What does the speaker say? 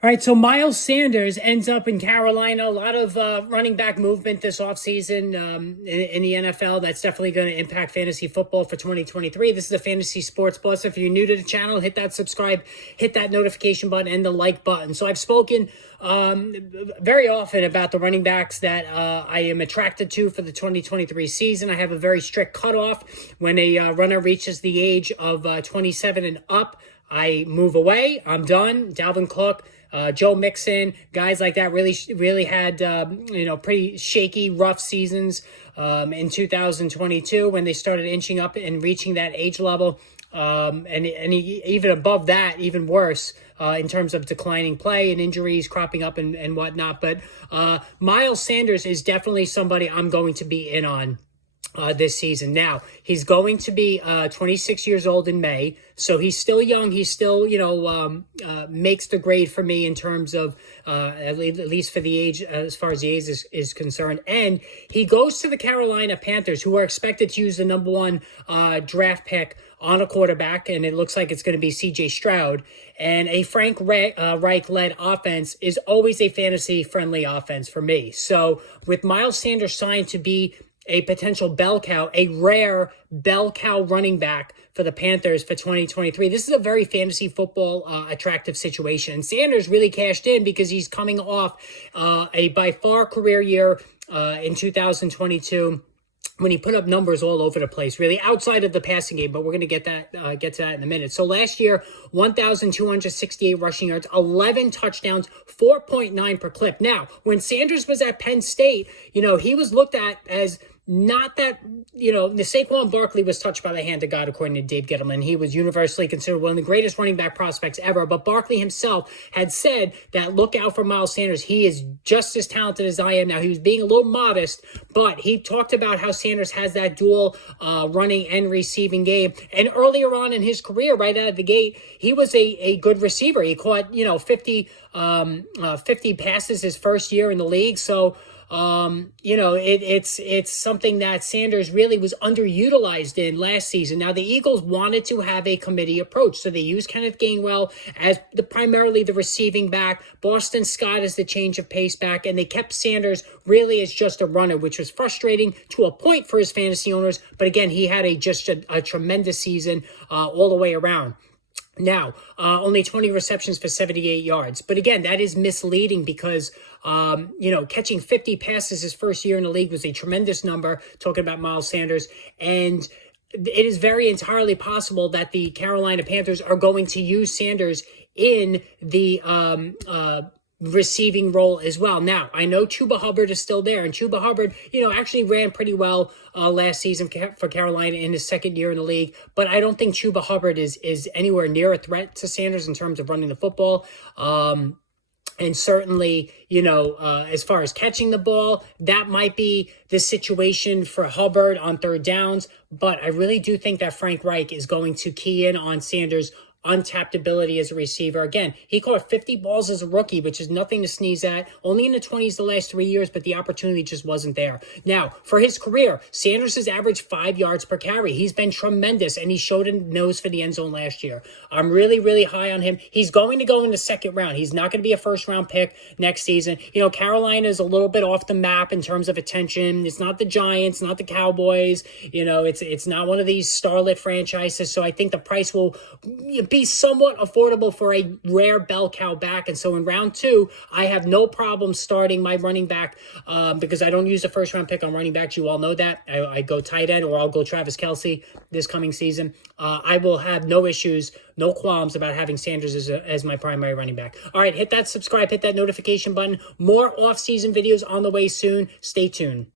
All right, so Miles Sanders ends up in Carolina. A lot of running back movement this offseason in the NFL. That's definitely going to impact fantasy football for 2023. This is a Fantasy Sports Plus. If you're new to the channel, hit that subscribe, hit that notification button, and the like button. So I've spoken very often about the running backs that I am attracted to for the 2023 season. I have a very strict cutoff. When a runner reaches the age of 27 and up, I move away. I'm done. Dalvin Cook, Joe Mixon, guys like that really had pretty shaky, rough seasons in 2022 when they started inching up and reaching that age level. Even above that, even worse in terms of declining play and injuries cropping up and whatnot. But Miles Sanders is definitely somebody I'm going to be in on this season. Now, he's going to be 26 years old in May, so he's still young. He's still, makes the grade for me in terms of at least for the age, as far as the age is concerned. And he goes to the Carolina Panthers, who are expected to use the number one draft pick on a quarterback, and it looks like it's going to be C.J. Stroud. And a Frank Reich-led offense is always a fantasy-friendly offense for me. So with Miles Sanders signed to be a potential bell cow, a rare bell cow running back for the Panthers for 2023. This is a very fantasy football attractive situation. And Sanders really cashed in because he's coming off a by far career year in 2022. When he put up numbers all over the place, really outside of the passing game, but we're going to get to that in a minute. So last year, 1,268 rushing yards, 11 touchdowns, 4.9 per clip. Now, when Sanders was at Penn State, he was looked at as not that, the Saquon Barkley was touched by the hand of God, according to Dave Gettleman. He was universally considered one of the greatest running back prospects ever. But Barkley himself had said that look out for Miles Sanders. He is just as talented as I am. Now, he was being a little modest, but he talked about how Sanders has that dual running and receiving game. And earlier on in his career, right out of the gate, he was a good receiver. He caught, 50 passes his first year in the league. So, it's something that Sanders really was underutilized in last season. Now, the Eagles wanted to have a committee approach, so they used Kenneth Gainwell as primarily the receiving back, Boston Scott as the change of pace back, and they kept Sanders really as just a runner, which was frustrating to a point for his fantasy owners. But again, he had a tremendous season all the way around. Now, only 20 receptions for 78 yards. But again, that is misleading because, catching 50 passes his first year in the league was a tremendous number, talking about Miles Sanders. And it is very entirely possible that the Carolina Panthers are going to use Sanders in the receiving role as well. Now, I know Chuba Hubbard is still there, and Chuba Hubbard, actually ran pretty well last season for Carolina in his second year in the league, but I don't think Chuba Hubbard is anywhere near a threat to Sanders in terms of running the football. And certainly, as far as catching the ball, that might be the situation for Hubbard on third downs, but I really do think that Frank Reich is going to key in on Sanders' untapped ability as a receiver. Again, he caught 50 balls as a rookie, which is nothing to sneeze at. Only in the 20s the last 3 years, but the opportunity just wasn't there. Now, for his career, Sanders has averaged 5 yards per carry. He's been tremendous, and he showed a nose for the end zone last year. I'm really, really high on him. He's going to go in the second round. He's not going to be a first-round pick next season. Carolina is a little bit off the map in terms of attention. It's not the Giants, not the Cowboys. It's not one of these starlit franchises, so I think the price will be somewhat affordable for a rare bell cow back. And so in round 2, I have no problem starting my running back because I don't use a first round pick on running backs. You all know that. I go tight end, or I'll go Travis Kelce this coming season. I will have no issues, no qualms about having Sanders as my primary running back. All right, hit that subscribe, hit that notification button. More off-season videos on the way soon. Stay tuned.